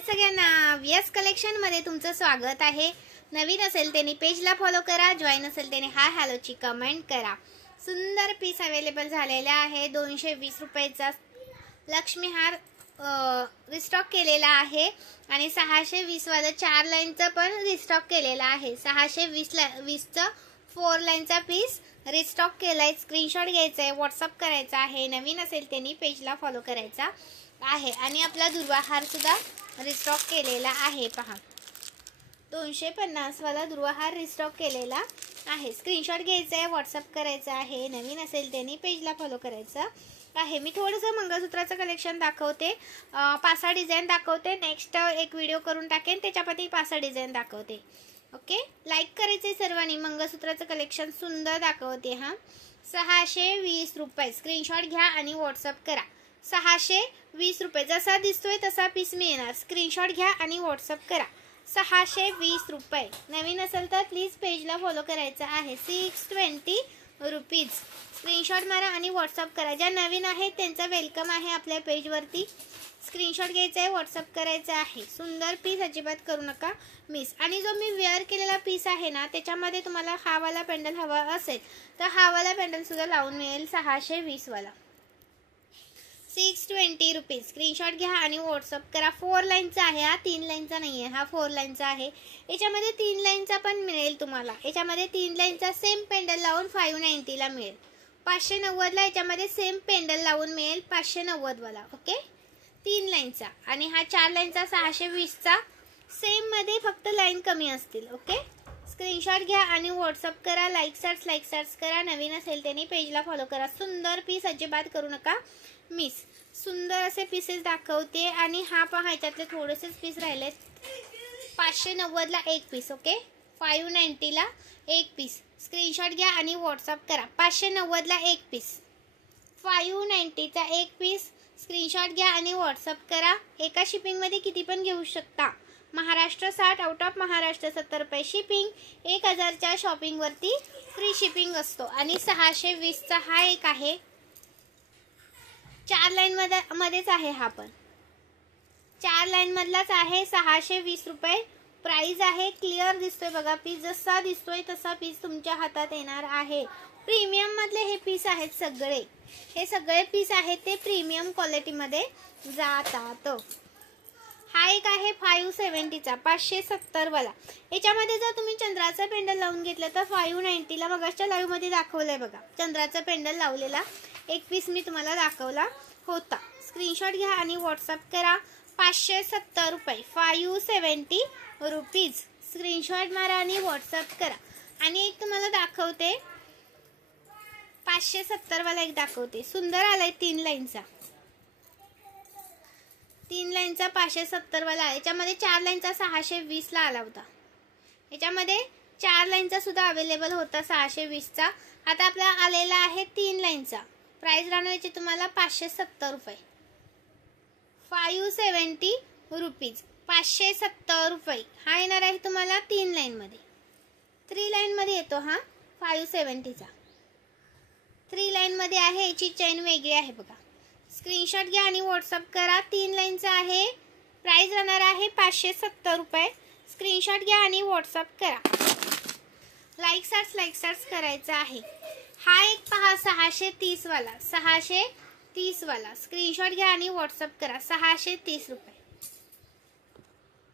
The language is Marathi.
हाय सगळ्यांना, व्हीएस कलेक्शन मध्ये तुमचं स्वागत आहे। नवीन असेल त्यांनी पेजला फॉलो करा, जॉइन असेल त्यांनी हाय हॅलोची कमेंट करा। सुंदर पीस अवेलेबल झालेला आहे। 220 रुपयाचा लक्ष्मी हार रिस्टॉक केलेला आहे आणि 620 वाला 4 लाईनचा पण रिस्टॉक केलेला आहे। 620 चा 4 लाईनचा पीस रिस्टॉक केलाय। स्क्रीनशॉट घ्यायचा आहे, व्हॉट्सअप करायचा आहे। नवीन असेल त्यांनी पेजला फॉलो करायचा आहे। आणि आपला दुर्वा हार सुद्धा रिस्टॉक केलेला आहे। पहा 250 वाला दुर्वा हार रिस्टॉक केलेला आहे। स्क्रीनशॉट घ्यायचा आहे, व्हॉट्सअप करायचा आहे। नवीन असेल त्यांनी पेजला फॉलो करायचा आहे। मी थोडंसं मंगळसूत्राचं कलेक्शन दाखवते, 5-6 डिझाइन दाखवते। नेक्स्ट एक व्हिडिओ करून टाकेन, त्याच्यामध्ये 5-6 डिझाइन दाखवते। ओके, लाईक करायचे सर्वांनी। मंगळसूत्राचं कलेक्शन सुंदर दाखवते। हा 620 रुपये। स्क्रीनशॉट घ्या आणि व्हॉट्सअप करा। 620 रुपये, जसा दिसतोय तसा पीस मिळणार। स्क्रीनशॉट घ्या आणि व्हॉट्सअप करा। 620 रुपये। नवीन असेल तर प्लीज पेजला फॉलो करायचं आहे। 620 रुपीज। स्क्रीनशॉट मारा आणि व्हॉट्सअप करा। ज्या नवीन आहेत त्यांचा वेलकम आहे आपल्या पेजवरती। स्क्रीनशॉट घ्यायचा आहे, व्हॉट्सअप करायचा आहे। सुंदर पीस अजिबात करू नका मिस। आणि जो मी वेअर केलेला पीस आहे ना, त्याच्यामध्ये तुम्हाला हा वाला पेंडल हवा असेल तर हा वाला पेंडल सुद्धा लावून मिळेल। 620 वाला 620 रुपीज। स्क्रीनशॉट घ्या आणि व्हॉट्सअप करा। 4 लाईनचा आहे हा, 3 लाईनचा नाही आहे। हा 4 लाईनचा आहे। याच्यामध्ये 3 लाईनचा पण मिळेल तुम्हाला। याच्यामध्ये 3 लाईनचा सेम पेंडल लावून 590 ला मिळेल। 590 ला याच्यामध्ये सेम पेंडल लावून मिळेल 590 वाला। ओके, 3 लाईनचा। आणि हा 4 लाईनचा 620 चा सेम मध्ये फक्त लाईन कमी असतील। ओके, स्क्रीनशॉट घ्या आणि व्हॉट्सअप करा। लाईक सर्च करा। नवीन असेल त्यांनी पेजला फॉलो करा। सुंदर पीस अजिबात करू नका मिस। सुंदर असे पीसेस दाखवते। आणि हा पहा, याच्यातले थोडेसेच पीस राहिलेत। 590 ला एक पीस। ओके, 590 ला एक पीस। स्क्रीनशॉट घ्या आणि व्हॉट्सअप करा। 590 ला एक पीस, 590 चा एक पीस। स्क्रीनशॉट घ्या आणि व्हॉट्सअप करा। एका शिपिंग मध्ये किती पण घेऊ शकता। महाराष्ट्र 60, आउट ऑफ महाराष्ट्र 70 रुपये शिपिंग। 1000 च्या शॉपिंग वरती फ्री शिपिंग असतो। आणि 620 चा हा एक आहे, 4 लाईन मध्येच आहे। हा पण 4 लाईन मधलाच आहे। 620 रुपये प्राइस आहे। क्लिअर दिसतोय बघा पीस, जसा दिसतोय तसा पीस तुमच्या हातात येणार आहे। प्रीमियम मधले हे पीस आहेत सगळे। हे सगळे पीस आहेत ते प्रीमियम क्वालिटी मध्ये जातात। हा एक आहे 570 चा 570 वाला। याच्यामध्ये जर तुम्ही चंद्राचा पेंडल लावून घेतलं तर 590 ला मगाच्या लाईव्ह मध्ये दाखवलंय बघा। चंद्राचा पेंडल लावलेला एक पीस मी तुम्हाला दाखवला होता। स्क्रीनशॉट घ्या आणि व्हॉट्सअप करा। 570 रुपये, 570 रुपीज। स्क्रीनशॉट मारा आणि व्हॉट्सअप करा। आणि एक तुम्हाला दाखवते 570 वाला एक दाखवते। सुंदर आलाय 3 लाईनचा। 3 लाईनचा 570 वाला आहे। याच्यामध्ये 4 लाईनचा 620 ला आला होता। याच्यामध्ये 4 लाईनचा सुद्धा अवेलेबल होता 620 चा। आता आपला आलेला आहे 3 लाईनचा। प्राइस राहणार याची तुम्हाला 570 रुपये, 570 रुपीज। 570 रुपये हा येणार आहे तुम्हाला 3 लाईन मध्ये। 3 लाईन मध्ये येतो हा 570 चा। 3 लाईन मध्ये आहे। याची चेन वेगळी आहे बघा। स्क्रीनशॉट घ्या आणि व्हॉट्सअप करा। 3 लाईनचा आहे। प्राइस राहणार आहे 570 रुपये। स्क्रीनशॉट घ्या आणि व्हॉट्सअप करा। लाईक सर्च करायचा आहे। हा एक पहा 630 वाला, 630 वाला। स्क्रीनशॉट घ्या आणि व्हॉट्सअप करा। 630 रुपये।